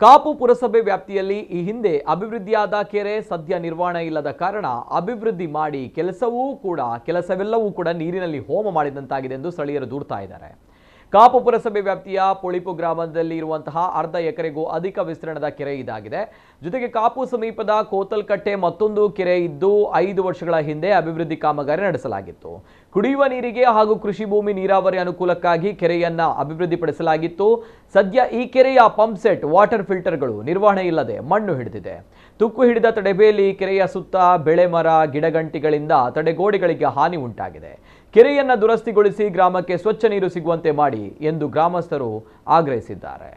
ಕಾಪು ಪುರಸಭೆ ವ್ಯಾಪ್ತಿಯಲ್ಲಿ ಈ ಹಿಂದೆ ಅಭಿವೃದ್ಧಿಯಾದ ಕೆರೆ ಸದ್ಯ ನಿರ್ವಹಣೆ ಇಲ್ಲದ ಕಾರಣ ಅಭಿವೃದ್ಧಿ ಮಾಡಿ ಕೆಲಸವೆಲ್ಲವೂ ಕೂಡ ನೀರಿನಲ್ಲಿ ಹೋಮ ಮಾಡಿದಂತಾಗಿದೆ ಎಂದು ಸ್ಥಳೀಯರು ದೂರ್ತಾ ಇದ್ದಾರೆ. ಕಾಪು ಪುರಸಭೆ ವ್ಯಾಪ್ತಿಯ ಪೊಳಿಪು ಗ್ರಾಮದಲ್ಲಿ ಇರುವಂತಹ ಅರ್ಧ ಎಕರೆಗೂ ಅಧಿಕ ವಿಸ್ತೀರ್ಣದ ಕೆರೆ ಇದಾಗಿದೆ. ಜೊತೆಗೆ ಕಾಪು ಸಮೀಪದ ಕೋತಲ್ಕಟ್ಟೆ ಮತ್ತೊಂದು ಕೆರೆ ಇದ್ದು 5 ವರ್ಷಗಳ ಹಿಂದೆ ಅಭಿವೃದ್ಧಿ ಕಾಮಗಾರಿ ನಡೆಸಲಾಗಿತ್ತು. ಕುಡಿಯುವ ನೀರಿಗೆ ಹಾಗೂ ಕೃಷಿ ಭೂಮಿ ನೀರಾವರಿ ಅನುಕೂಲಕ್ಕಾಗಿ ಕೆರೆಯನ್ನ ಅಭಿವೃದ್ಧಿಪಡಿಸಲಾಗಿತ್ತು. ಸದ್ಯ ಈ ಕೆರೆಯ ಪಂಪ್ ಸೆಟ್, ವಾಟರ್ ಫಿಲ್ಟರ್ಗಳು ನಿರ್ವಹಣೆ ಇಲ್ಲದೆ ಮಣ್ಣು ಹಿಡಿದಿದೆ. ತುಕ್ಕು ಹಿಡಿದ ತಡೆಬೇಲಿ, ಕೆರೆಯ ಸುತ್ತ ಬೆಳೆ ಮರ ಗಿಡಗಂಟಿಗಳಿಂದ ತಡೆಗೋಡೆಗಳಿಗೆ ಹಾನಿ ಉಂಟಾಗಿದೆ. ಕೆರೆಯನ್ನ ದುರಸ್ತಿಗೊಳಿಸಿ ಗ್ರಾಮಕ್ಕೆ ಸ್ವಚ್ಛ ನೀರು ಸಿಗುವಂತೆ ಮಾಡಿ ಎಂದು ಗ್ರಾಮಸ್ಥರು ಆಗ್ರಹಿಸಿದ್ದಾರೆ.